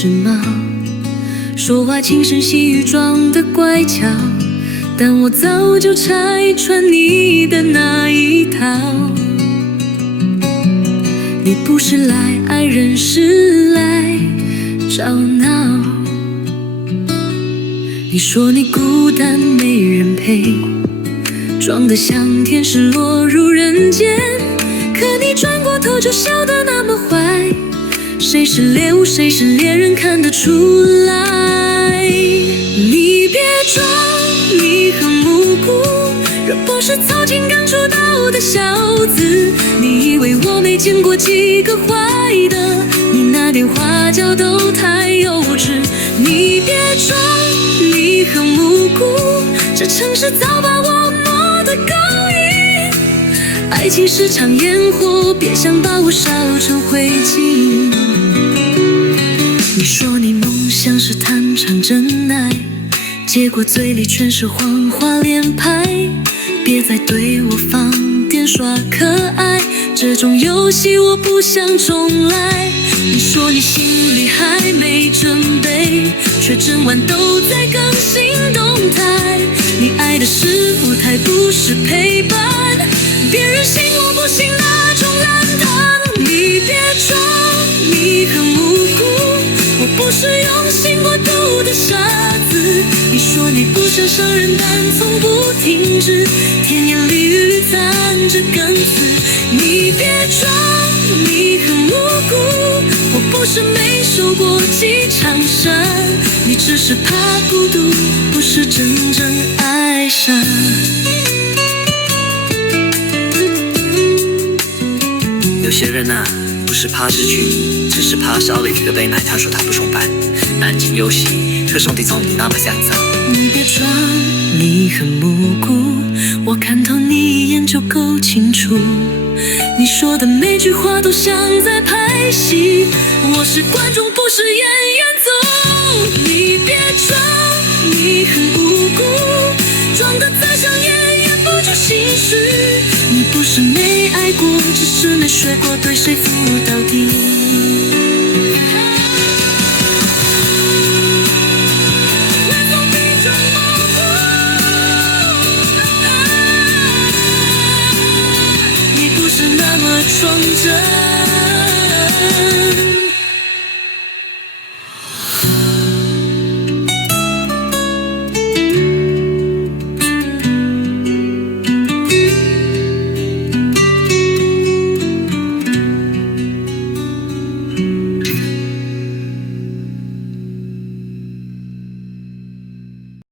知吗？说话轻声细语装的乖巧，但我早就拆穿你的那一套。你不是来爱人，是来找闹。你说你孤单没人陪，装得像天使落入人间，可你转过头就笑得那么坏，谁是猎物谁是猎人看得出来。你别装你很无辜，若不是草茎刚出道的小子，你以为我没见过几个坏的，你那点花椒都太幼稚。你别装你很无辜，这城市早把我磨得够硬。爱情是场烟火，别想把我烧成灰烬。你说你梦想是谈场真爱，结果嘴里全是谎话连拍。别再对我放电耍可爱，这种游戏我不想重来。你说你心里还没准备，却整晚都在更新动态。你爱的是舞台，不是陪伴，别人信我不信那种烂糖。你别装你很无辜，我不是用心过度的傻子。你说你不想伤人，但从不停止，甜言蜜语攒着根刺。你别装你很无辜，我不是没受过几场伤，你只是怕孤独，不是真正爱上。有些人啊，不是怕失去，只是怕少了一个被爱。他说他不崇拜安静游戏，可上帝从你那么相似。你别装你很无辜，我看透你一眼就够清楚。你说的每句话都像在拍戏，我是观众不是演员组。你别装你很无辜，装得再像演员不就心虚。你不是没爱过，只是没学过对谁服到底。